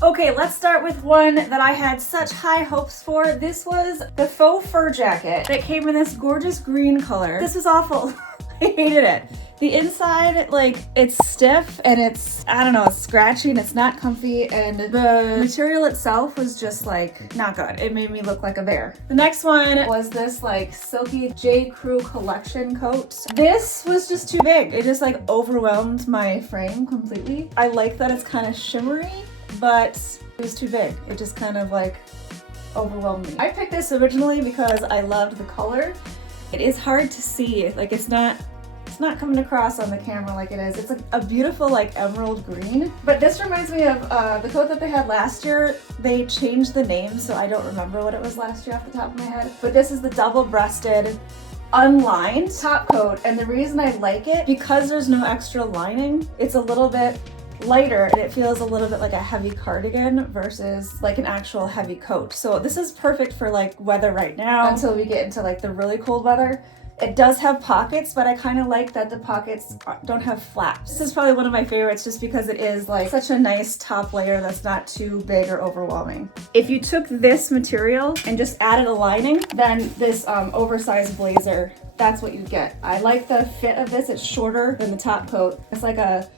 Okay, let's start with one that I had such high hopes for. This was the faux fur jacket that came in this gorgeous green color. This was awful. I hated it. The inside, like, it's stiff and it's, I don't know, it's scratchy and it's not comfy, and the material itself was just like not good. It made me look like a bear. The next one was this like silky J.Crew collection coat. This was just too big. It just like overwhelmed my frame completely. I like that it's kind of shimmery, but it was too big. It just kind of like overwhelmed me. I picked this originally because I loved the color. It is hard to see, like it's not coming across on the camera like it is. It's a beautiful like emerald green. But this reminds me of the coat that they had last year. They changed the name, so I don't remember what it was last year off the top of my head. But this is the double-breasted unlined top coat, and the reason I like it, because there's no extra lining, it's a little bit lighter and it feels a little bit like a heavy cardigan versus like an actual heavy coat. So this is perfect for like weather right now until we get into like the really cold weather. It does have pockets, but I kind of like that the pockets don't have flaps. This is probably one of my favorites just because it is like such a nice top layer that's not too big or overwhelming. If you took this material and just added a lining, then this oversized blazer, that's what you get. I like the fit of this. It's shorter than the top coat. It's like a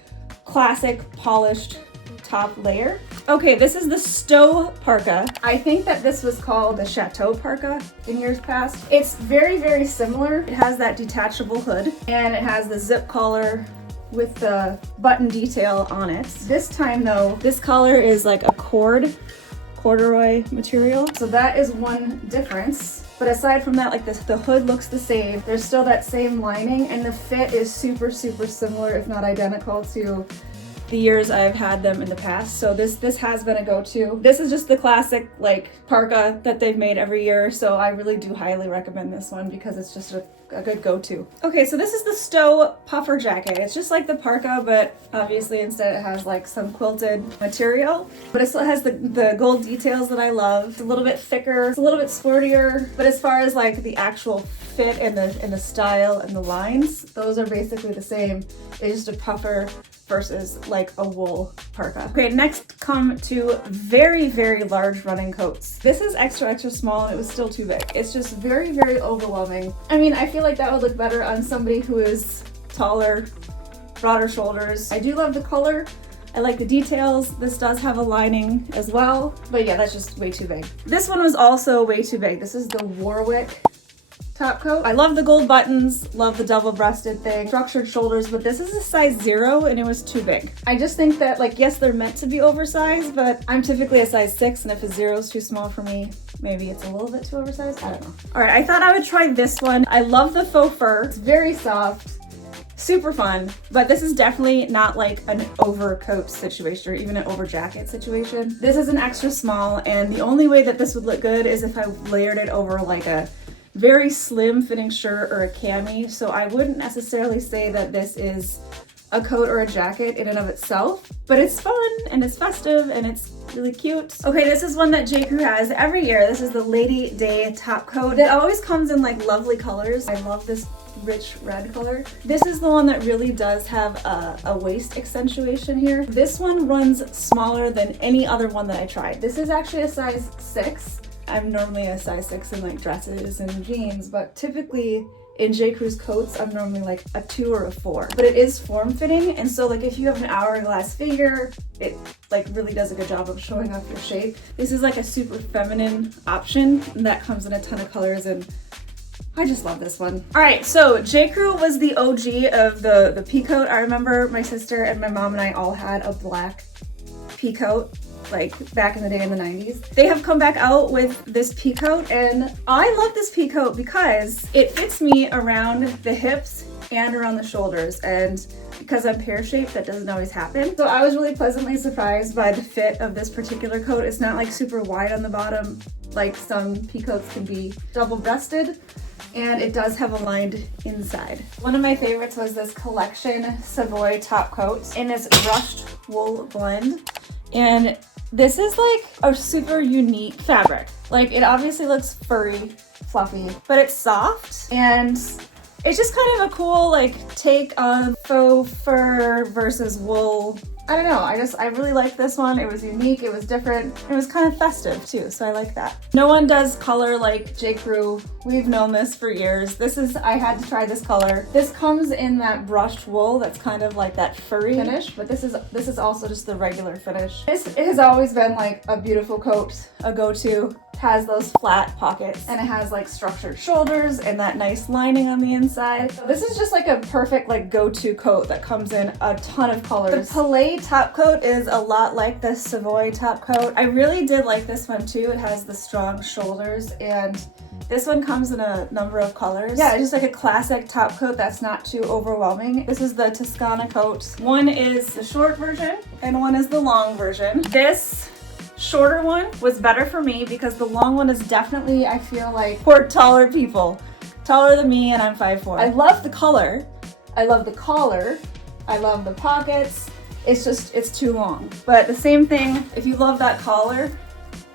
classic polished top layer. Okay, this is the Stowe Parka. I think that this was called the Chateau Parka in years past. It's very, very similar. It has that detachable hood and it has the zip collar with the button detail on it. This time though, this collar is like a corduroy material. So that is one difference. But aside from that, like the hood looks the same. There's still that same lining and the fit is super, super similar, if not identical to the years I've had them in the past. So this has been a go-to. This is just the classic like parka that they've made every year. So I really do highly recommend this one because it's just a good go-to. Okay, so this is the Stowe puffer jacket. It's just like the parka, but obviously instead it has like some quilted material, but it still has the gold details that I love. It's a little bit thicker, it's a little bit sportier, but as far as like the actual fit and the style and the lines, those are basically the same. It's just a puffer versus like a wool parka. Okay, next come to very, very large running coats. This is extra, extra small and it was still too big. It's just very, very overwhelming. I mean, I feel like that would look better on somebody who is taller, broader shoulders. I do love the color. I like the details. This does have a lining as well, but yeah, that's just way too big. This one was also way too big. This is the Warwick top coat. I love the gold buttons, love the double-breasted thing, structured shoulders, but this is a size 0 and it was too big. I just think that like, yes, they're meant to be oversized, but I'm typically a size 6 and if a 0 is too small for me, maybe it's a little bit too oversized. I don't know. All right, I thought I would try this one. I love the faux fur. It's very soft, super fun, but this is definitely not like an overcoat situation or even an over jacket situation. This is an extra small, and the only way that this would look good is if I layered it over like a very slim fitting shirt or a cami. So I wouldn't necessarily say that this is a coat or a jacket in and of itself, but it's fun and it's festive and it's really cute. Okay, this is one that J.Crew has every year. This is the Lady Day top coat. It always comes in like lovely colors. I love this rich red color. This is the one that really does have a waist accentuation here. This one runs smaller than any other one that I tried. This is actually a size 6. I'm normally a size 6 in like dresses and jeans, but typically in J.Crew's coats, I'm normally like a 2 or a 4. But it is form-fitting, and so like if you have an hourglass figure, it like really does a good job of showing off your shape. This is like a super feminine option that comes in a ton of colors, and I just love this one. All right, so J.Crew was the OG of the Peacoat. I remember my sister and my mom and I all had a black Peacoat like back in the day in the 90s. They have come back out with this Peacoat, and I love this Peacoat because it fits me around the hips and around the shoulders, and because I'm pear-shaped, that doesn't always happen. So I was really pleasantly surprised by the fit of this particular coat. It's not like super wide on the bottom like some Peacoats can be. Double-breasted, and it does have a lined inside. One of my favorites was this collection Savoy top coat in this brushed wool blend, and this is like a super unique fabric. Like, it obviously looks furry, fluffy, but it's soft and It's just kind of a cool like take on faux fur versus wool. I don't know, I really like this one. It was unique, it was different, it was kind of festive too, so I like that. No one does color like J.Crew. We've known this for years. I had to try this color. This comes in that brushed wool that's kind of like that furry finish, but this is also just the regular finish. It has always been like a beautiful coat, a go-to. Has those flat pockets and it has like structured shoulders and that nice lining on the inside. So this is just like a perfect like go-to coat that comes in a ton of colors. The Palais top coat is a lot like the Savoy top coat. I really did like this one too. It has the strong shoulders and this one comes in a number of colors. Yeah, it's just like a classic top coat that's not too overwhelming. This is the Toscana Coat. One is the short version and one is the long version. This shorter one was better for me because the long one is definitely, I feel like, for taller people. Taller than me and I'm 5'4". I love the color. I love the collar. I love the pockets. It's just, it's too long. But the same thing, if you love that collar,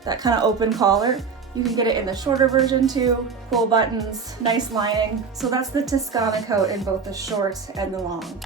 that kind of open collar, you can get it in the shorter version too. Cool buttons, nice lining. So that's the Toscana Coat in both the short and the long.